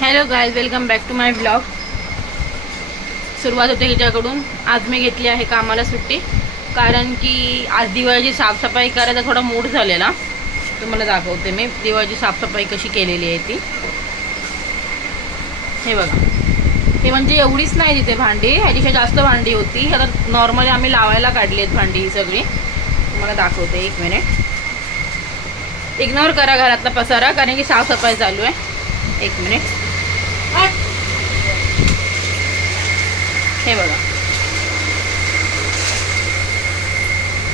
Hello guys, welcome back to my blog. सुरुवात होते हिच्याकडून। आज मी घेतली आहे कामाला सुट्टी, कारण की आज दिवाळीची साफसफाई करायचा थोडा मूड झालेला। तुम्हाला दाखवते मी दिवाळीची साफसफाई कशी केलेली आहे ती। हे बघा, हे म्हणजे एवढीच नाही तिथे भांडी, ह्याच्यापेक्षा जास्त भांडी होती। आता नॉर्मली आम्ही लावायला काढली आहेत भांडी ही सगळी। तुम्हाला दाखवते, एक मिनिट। इग्नोर करा घरातला पसारा, कारण की साफसफाई चालू आहे। एक मिनिट। हे बघा,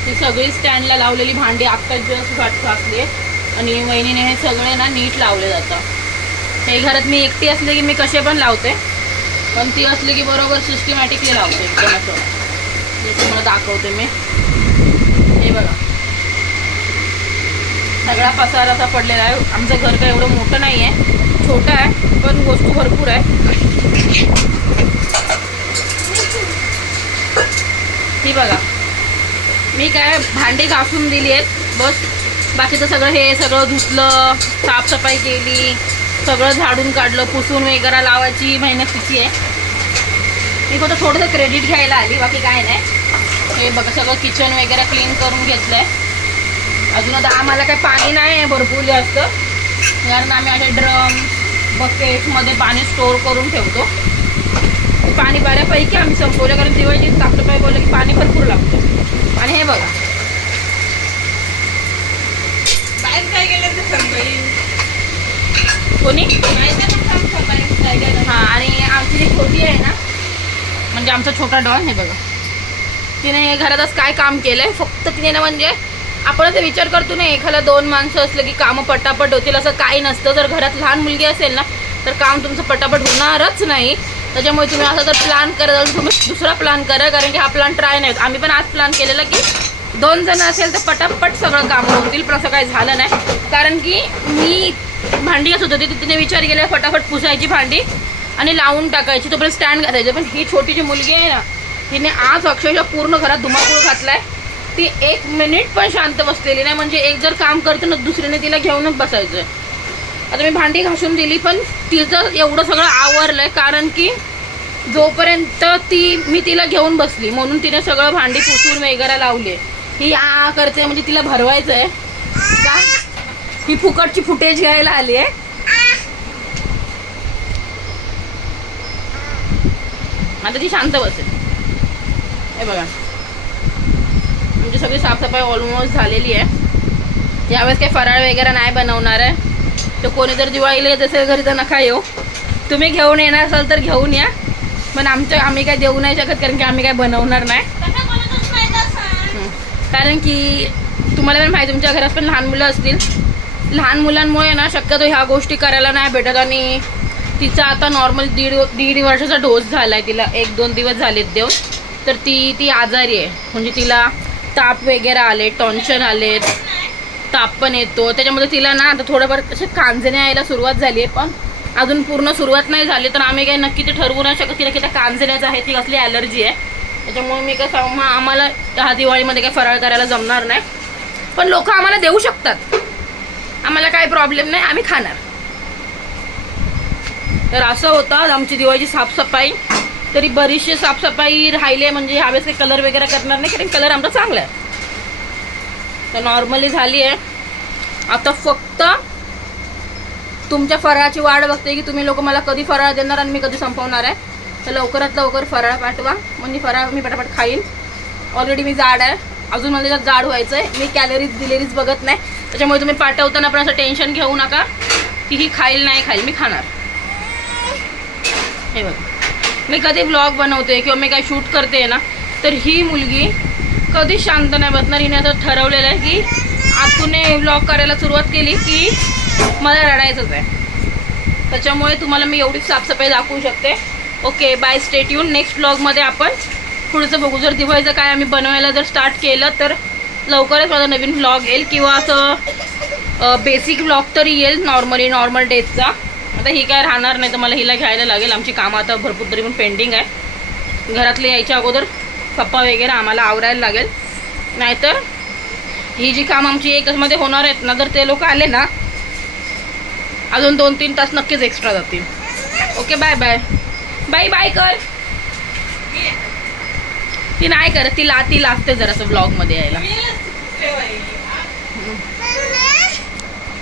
ही सगळी स्टँडला लावलेली भांडी आत्ताच जस्ट घासली आहे आणि वहिनीने हे सगळे ना नीट लावले जातं। हे घरात मी एकटी असले की मी कसे पण लावते, पण ती असले की बरोबर सिस्टमॅटिकली लावते एकदम असं। हे तुम्हाला दाखवते मी। हे बघा, सगळा पसारा असा पडलेला आहे। आमचं घर काय एवढं मोठं नाही आहे, छोटं आहे, पण वस्तू भरपूर आहे। ही बघा, मी काय भांडी घासून दिली आहेत बस। बाकीचं सगळं हे सगळं धुतलं, साफसफाई केली, सगळं झाडून काढलं, पुसून वगैरे लावायची मेहनत तिची आहे। मी फक्त थोडंसं क्रेडिट घ्यायला आली, बाकी काय नाही। हे बघा, सगळं किचन वगैरे क्लीन करून घेतलं आहे। अजून आता आम्हाला काही पाणी नाही आहे भरपूर जास्त, कारण आम्ही असे ड्रम बकेटमध्ये पाणी स्टोअर करून ठेवतो। पाणी बऱ्यापैकी आम्ही संपवलं, कारण दिवाळीची साफसफाई बोललं की पाणी भरपूर लागतं। आणि हे बघा, बाहेर काय गेलं तर संपईल कोणी हां। आणि आमची जी छोटी आहे ना, म्हणजे आमचा छोटा डॉन, हे बघा, तिने घरातच काय काम केलंय। फक्त तिने ना, म्हणजे आपण असं विचार करतो ना, एखादा दोन माणसं असलं की कामं पटापट होतील, असं काही नसतं। जर घरात लहान मुलगी असेल ना, तर काम तुमचं पटापट होणारच नाही। त्याच्यामुळे तुम्ही असं जर प्लॅन करत असाल, तुम्ही दुसरा प्लॅन करा, कारण की हा प्लॅन ट्राय नाही। आम्ही पण आज प्लॅन केलेला की 2 जण असेल तर पटापट सगळं काम होतील, पण असं काही झालं नाही। कारण की मी भांडी घासत होती, तिने विचार केला फटाफट पुसायची भांडी आणि लावून टाकायची, तोपर्यंत स्टँड घालायचे। पण ही छोटी जी मुलगी आहे ना, तिने आज अक्षरशः पूर्ण घरात धुमाकूळ घातलाय। ती 1 मिनिट पण शांत बसलेली नाही। म्हणजे एक जर काम करतो ना, दुसरीने तिला घेऊनच बसायचं आहे। आता मी भांडी घासून दिली, पण तिचं एवढं सगळं आवरलंय, कारण की जोपर्यंत मी तिला घेऊन बसली, म्हणून तिने सगळं भांडी पुसून वगैरे लावली। ही आ करते, म्हणजे तिला भरवायचं आहे का? ही फुकटची फुटेज घ्यायला आली आहे। आता ती शांत बसेल। हे बघा, म्हणजे सगळी साफसफाई ऑलमोस्ट झालेली आहे। यावेळेस काही फराळ वगैरे नाही बनवणार आहे। तर कोणी जर दिवाळीला येत असेल घरी तर नका येऊ, तुम्ही घेऊन येणार असाल तर घेऊन या, पण आम्ही काय देऊ नाही शकत, कारण की आम्ही काय बनवणार नाही। कारण की तुम्हाला पण माहिती, तुमच्या घरात पण लहान मुलं असतील, लहान मुलांमुळे ना शक्यतो ह्या गोष्टी करायला नाही भेटत। आणि तिचा आता नॉर्मल दीड वर्षाचा डोस झाला आहे, तिला 1-2 दिवस झालेत देऊन। तर ती आजारी आहे, म्हणजे तिला ताप वगैरे आले, टॉन्शन आलेत, ताप पण येतो। त्याच्यामध्ये तिला ना आता थोडंफार असे कांजणे यायला सुरुवात झाली आहे, पण अजून पूर्ण सुरुवात नाही झाली। तर आम्ही काही नक्की ते ठरवू नाही शकत तिला की त्या कांजण्याचं आहे, ती कसली ॲलर्जी आहे। त्याच्यामुळे मी काय आम्हाला ह्या दिवाळीमध्ये काही फराळ करायला जमणार नाही, पण लोक आम्हाला देऊ शकतात, आम्हाला काही प्रॉब्लेम नाही, आम्ही खाणार। तर असं होतं आमची दिवाळीची साफसफाई। तरी बरीचशी साफसफाई राहिली आहे, म्हणजे ह्यावेळेस काही कलर वगैरे करणार नाही, कारण कलर आमचा चांगला आहे। तर नॉर्मली झाली आहे। आता फक्त तुमच्या फराळाची वाट बघते की तुम्ही लोक मला कधी फराळ देणार आणि मी कधी संपवणार आहे। तर लवकरात लवकर फराळ पाठवा, म्हणजे फराळ मी पटापट खाईन। ऑलरेडी मी जाड आहे, अजून मला त्याच्यात जाड व्हायचं आहे। मी कॅलरीज बघत नाही, त्याच्यामुळे तुम्ही पाठवताना पण असं टेन्शन घेऊ नका की ही खाईल नाही खाईल, मी खाणार। हे बघा, मी कधी ब्लॉग बनवते किंवा मी काय शूट करते ना, तर ही मुलगी कधी शांत नाही बसणार। हिने असं ठरवलेलं आहे की आतून ब्लॉग करायला सुरुवात केली की मला रडायचंच आहे। त्याच्यामुळे तुम्हाला मी एवढीच साफसफाई दाखवू शकते। Okay, bye, stay tune. Next ब्लॉगमध्ये आपण पुढचं बघू। जर दिवाळीचं काय आम्ही बनवायला जर स्टार्ट केलं तर लवकरच माझा नवीन ब्लॉग येईल, किंवा असं बेसिक ब्लॉग तरी येईल नॉर्मल डेजचा। आता ही काय राहणार नाही, तर मला हिला घ्यायला लागेल। आमची कामं आता भरपूर तरी पण पेंडिंग आहे। घरातले यायच्या अगोदर पप्पा वगैरे आम्हाला आवरायला लागेल, नाहीतर ही जी काम आमची एकमध्ये होणार आहेत ना, जर ते लोक आले ना, अजून 2-3 तास नक्कीच एक्स्ट्रा जातील। Okay bye bye bye bye कर. ती नाही करत, ती लाजते जरासं ब्लॉग मध्ये यायला.